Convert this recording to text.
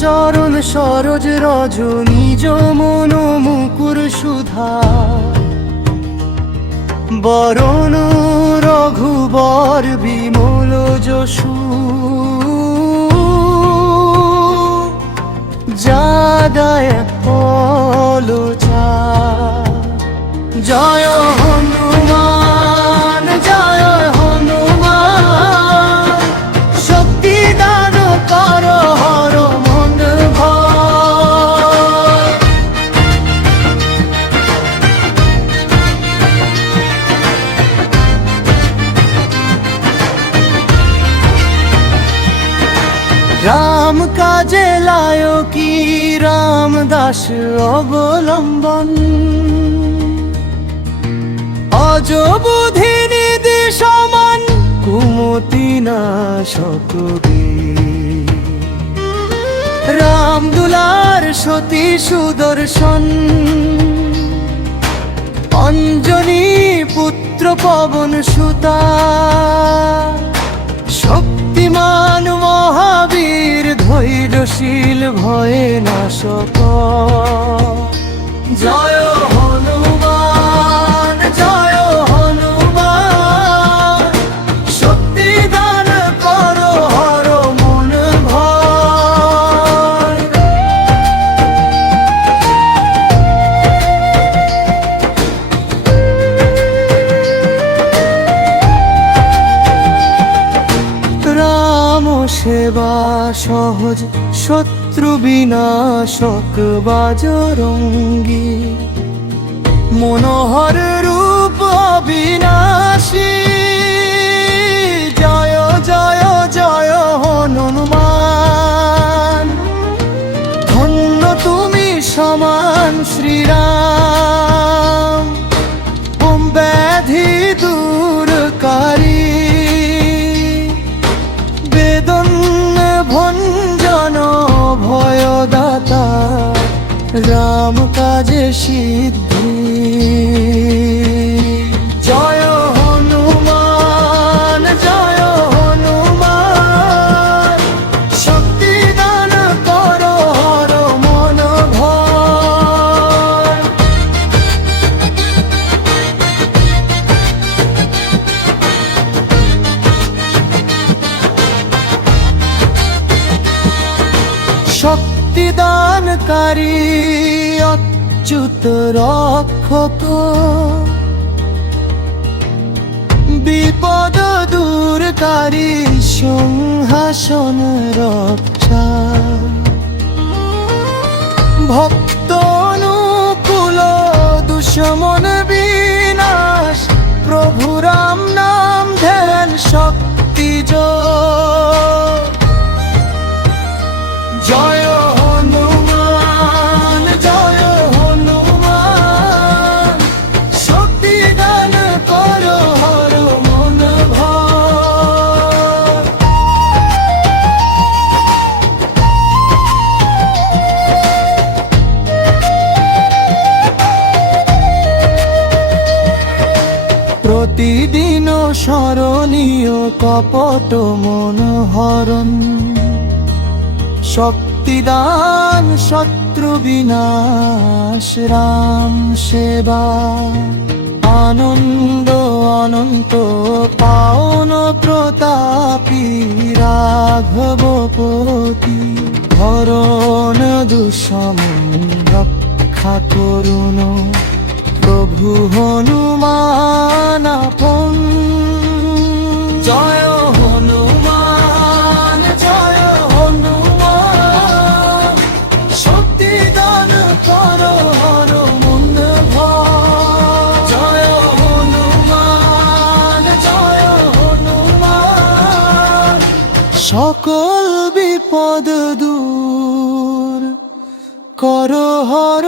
চরণ সরোজ রজনী যমন মুকুর সুধা বরণ রঘুবর বিমল যশু যাদায় পলোচা জয় হনুমান জয় হনুমান শক্তি দান কর হর মন ভয়। রাম কাজে লায়কি রামদাস অবলম্বন অজবুধি নিধি সমান কুমতি নাশক রাম দুলার সতী সুদর্শন অঞ্জনী পুত্র পবন সুতা শক্তিমান মহাবীর ধৈর্যশীল ভয়ে নাশক জয় হনুমান জয় হনুমান শক্তি দান কর হর মন ভয়। রাম সেবা সহজ শত্রু বিনাশক বাজরঙ্গী মনোহর রূপ অবিনাশী জয় জয় জয় হনুমান ধন্য তুমি সমান শ্রীরাম ওম ব্যাধি দূরকারী বেদন ভঞ্জন ভয়দাতা রাম কাজে সিদ্ধি জয় হনুমান জয় হনুমান শক্তি দান কর হর মন ভয়। শক্তিদানকারী অচ্যুত রক্ষক বিপদ দূরকারী সিংহাসন রক্ষা ভক্ত অনুকূল দুশমন বিনাশ প্রভু রাম নাম ধ্যান শক্তি জয় হনুমান জয় হনুমান শক্তি দান কর হর মন ভয়। প্রতিদিন স্মরণীয় কপট মনোহরণ শক্তিদান শত্রু বিনাশ রাম সেবা আনন্দ অনন্ত পাওন প্রতাপী রাঘবপতি হরণ দুঃসমন রক্ষা করুন প্রভু হনুমান আপন জয় হনুমান জয় হনুমান শক্তি দান কর হর মন ভয়। জয় হনুমান জয় হনুমান সকল বিপদ দূর কর হর